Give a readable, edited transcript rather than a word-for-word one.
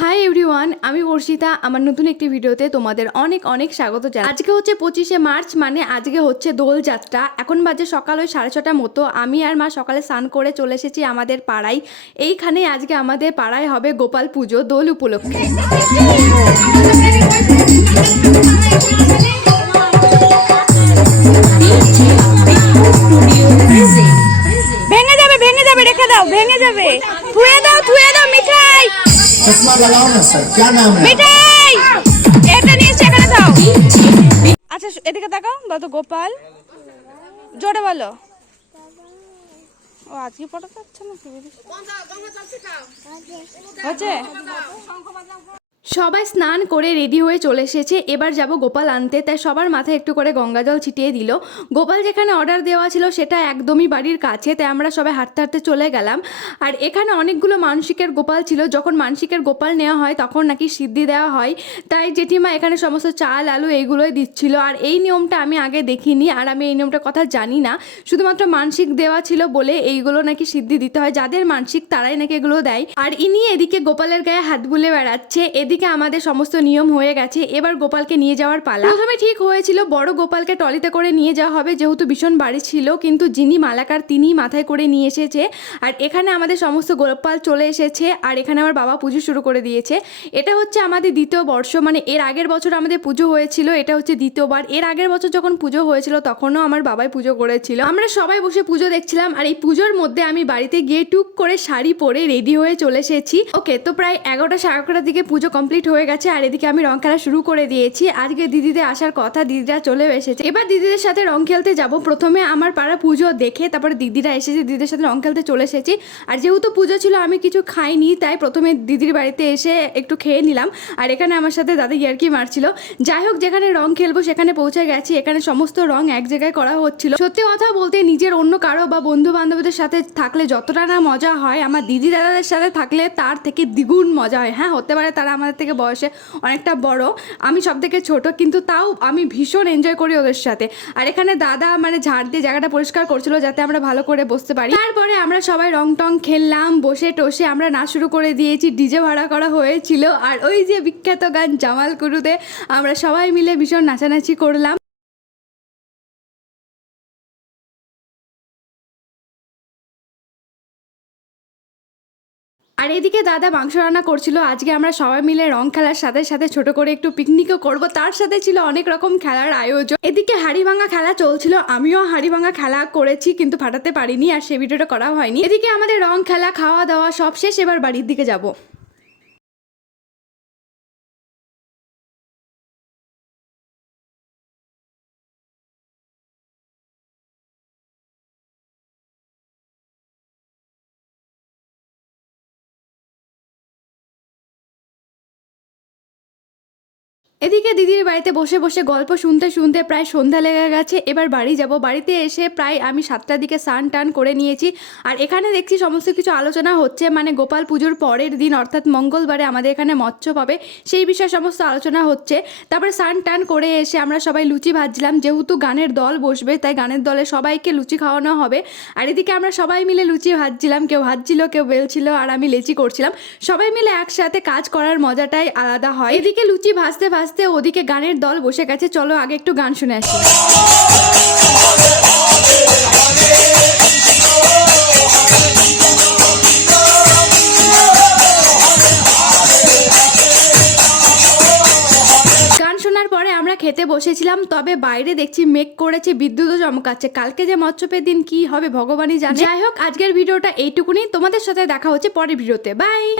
Hi everyone, আমি বর্ষিতা। আমার নতুন একটি ভিডিওতে তোমাদের অনেক অনেক স্বাগত জানাই। আজকে হচ্ছে 25শে মার্চ, মানে আজকে হচ্ছে দোলযাত্রা। এখন বাজে সকাল ওই 6:30 মতো। আমি আর মা সকালে স্নান করে চলে এসেছি আমাদের পাড়ায়। এইখানে আজকে আমাদের পাড়ায় হবে গোপাল পুজো দোল উপলক্ষে। ভেঙে যাবে, ভেঙে যাবে, রেখে দাও, ভেঙে যাবে। ধুয়ে দাও, ধুয়ে দাও। মিঠাই, चश्मा लगाओ ना सर, क्या नाम है? মিঠাই, এটা নিয়ে সেখানে দাও। আচ্ছা, এদিকে তাকাও, বলো গোপাল, জোরে বলো। ও আজকে ফটো পাচ্ছে না কি হচ্ছে? সবাই স্নান করে রেডি হয়ে চলে এসেছে। এবার যাব গোপাল আনতে, তাই সবার মাথায় একটু করে গঙ্গা জল ছিটিয়ে দিল। গোপাল যেখানে অর্ডার দেওয়া ছিল সেটা একদমই বাড়ির কাছে, তাই আমরা সবাই হাঁটতে হাঁটতে চলে গেলাম। আর এখানে অনেকগুলো মানসিকের গোপাল ছিল। যখন মানসিকের গোপাল নেওয়া হয় তখন নাকি সিদ্ধি দেওয়া হয়, তাই জেঠিমা এখানে সমস্ত চাল আলু এইগুলোই দিচ্ছিল। আর এই নিয়মটা আমি আগে দেখিনি, আর আমি এই নিয়মটার কথা জানি না। শুধুমাত্র মানসিক দেওয়া ছিল বলে এইগুলো নাকি সিদ্ধি দিতে হয়, যাদের মানসিক তারাই নাকি এগুলো দেয়। আর ইনি এদিকে গোপালের গায়ে হাত বুলে বেড়াচ্ছে। এদিকে আমাদের সমস্ত নিয়ম হয়ে গেছে, এবার গোপালকে নিয়ে যাওয়ার পালা। প্রথমে ঠিক হয়েছিল বড় গোপালকে টলিতে করে নিয়ে যাওয়া হবে, যেহেতু ভীষণ বাড়ি ছিল, কিন্তু যিনি মালাকার তিনি মাথায় করে নিয়ে এসেছে। আর এখানে আমাদের সমস্ত গোপাল চলে এসেছে, আর এখানে আমার বাবা পুজো শুরু করে দিয়েছে। এটা হচ্ছে আমাদের দ্বিতীয় বর্ষ, মানে এর আগের বছর আমাদের পুজো হয়েছিল, এটা হচ্ছে দ্বিতীয়বার। এর আগের বছর যখন পুজো হয়েছিল তখনও আমার বাবাই পুজো করেছিল। আমরা সবাই বসে পুজো দেখছিলাম, আর এই পুজোর মধ্যে আমি বাড়িতে গিয়ে টুক করে শাড়ি পরে রেডি হয়ে চলে এসেছি। ওকে, তো প্রায় 11টা সাড়ে 11টার দিকে পুজো কমপ্লিট হয়ে গেছে। আর এদিকে আমি রং খেলা শুরু করে দিয়েছি। আজকে দিদিদের আসার কথা, দিদিরা চলে এসেছে। এবার দিদিদের সাথে রং খেলতে যাব। প্রথমে আমার পাড়া পুজো দেখে তারপরে দিদিরা এসেছে, দিদিদের সাথে রং খেলতে চলে এসেছি। আর যেহেতু পুজো ছিল আমি কিছু খাইনি, তাই প্রথমে দিদির বাড়িতে এসে একটু খেয়ে নিলাম। আর এখানে আমার সাথে দাদা ইয়ার্কি মারছিল। যাই হোক, যেখানে রং খেলবো সেখানে পৌঁছে গেছি। এখানে সমস্ত রং এক জায়গায় করা হচ্ছিল। সত্যি কথা বলতে নিজের অন্য কারো বা বন্ধু বান্ধবদের সাথে থাকলে যতটা না মজা হয়, আমার দিদি দাদাদের সাথে থাকলে তার থেকে দ্বিগুণ মজা হয়। হ্যাঁ, হতে পারে তারা আমাদের থেকে বয়সে অনেকটা বড়, আমি সব থেকে ছোট, কিন্তু তাও আমি ভীষণ এনজয় করি ওদের সাথে। আর এখানে দাদা মানে ঝাড় দিয়ে জায়গাটা পরিষ্কার করছিল যাতে আমরা ভালো করে বসতে পারি। তারপরে আমরা সবাই রং টং খেললাম, বসে টসে আমরা নাচ শুরু করে দিয়েছি। ডিজে ভাড়া করা হয়েছিল, আর ওই যে বিখ্যাত গান জামাল কুরুতে আমরা সবাই মিলে ভীষণ নাচানাচি করলাম। আর এদিকে দাদা মাংস রান্না করছিল। আজকে আমরা সবাই মিলে রং খেলার সাথে সাথে ছোট করে একটু পিকনিকও করব, তার সাথে ছিল অনেক রকম খেলার আয়োজন। এদিকে হাড়ি ভাঙা খেলা চলছিল, আমিও হাড়ি ভাঙা খেলা করেছি কিন্তু ফাটাতে পারিনি, আর সে ভিডিওটা করা হয়নি। এদিকে আমাদের রং খেলা খাওয়া দাওয়া সব শেষ, এবার বাড়ির দিকে যাব। এদিকে দিদির বাড়িতে বসে বসে গল্প শুনতে শুনতে প্রায় সন্ধ্যা লেগে গেছে। এবার বাড়ি যাব। বাড়িতে এসে প্রায় আমি 7টার দিকে স্নান টান করে নিয়েছি। আর এখানে দেখছি সমস্ত কিছু আলোচনা হচ্ছে, মানে গোপাল পুজোর পরের দিন অর্থাৎ মঙ্গলবারে আমাদের এখানে মৎস্য পাবে, সেই বিষয়ে সমস্ত আলোচনা হচ্ছে। তারপরে স্নান টান করে এসে আমরা সবাই লুচি ভাজছিলাম, যেহেতু গানের দল বসবে তাই গানের দলে সবাইকে লুচি খাওয়ানো হবে। আর এদিকে আমরা সবাই মিলে লুচি ভাজছিলাম, কেউ ভাজছিল কেউ বেলছিল, আর আমি লেচি করছিলাম। সবাই মিলে একসাথে কাজ করার মজাটাই আলাদা হয়। এদিকে লুচি ভাজতে ভাজতে ওদিকে গানের দল বসে গেছে। চলো আগে একটু গান শুনে আসি। গান শোনার পরে আমরা খেতে বসেছিলাম, তবে বাইরে দেখছি মেঘ করেছে, বিদ্যুৎও চমকাচ্ছে। কালকে যে মৎস্যপের দিন কি হবে ভগবানই জানে। যাই হোক, আজকের ভিডিওটা এইটুকুনি। তোমাদের সাথে দেখা হচ্ছে পরের ভিডিওতে। বাই।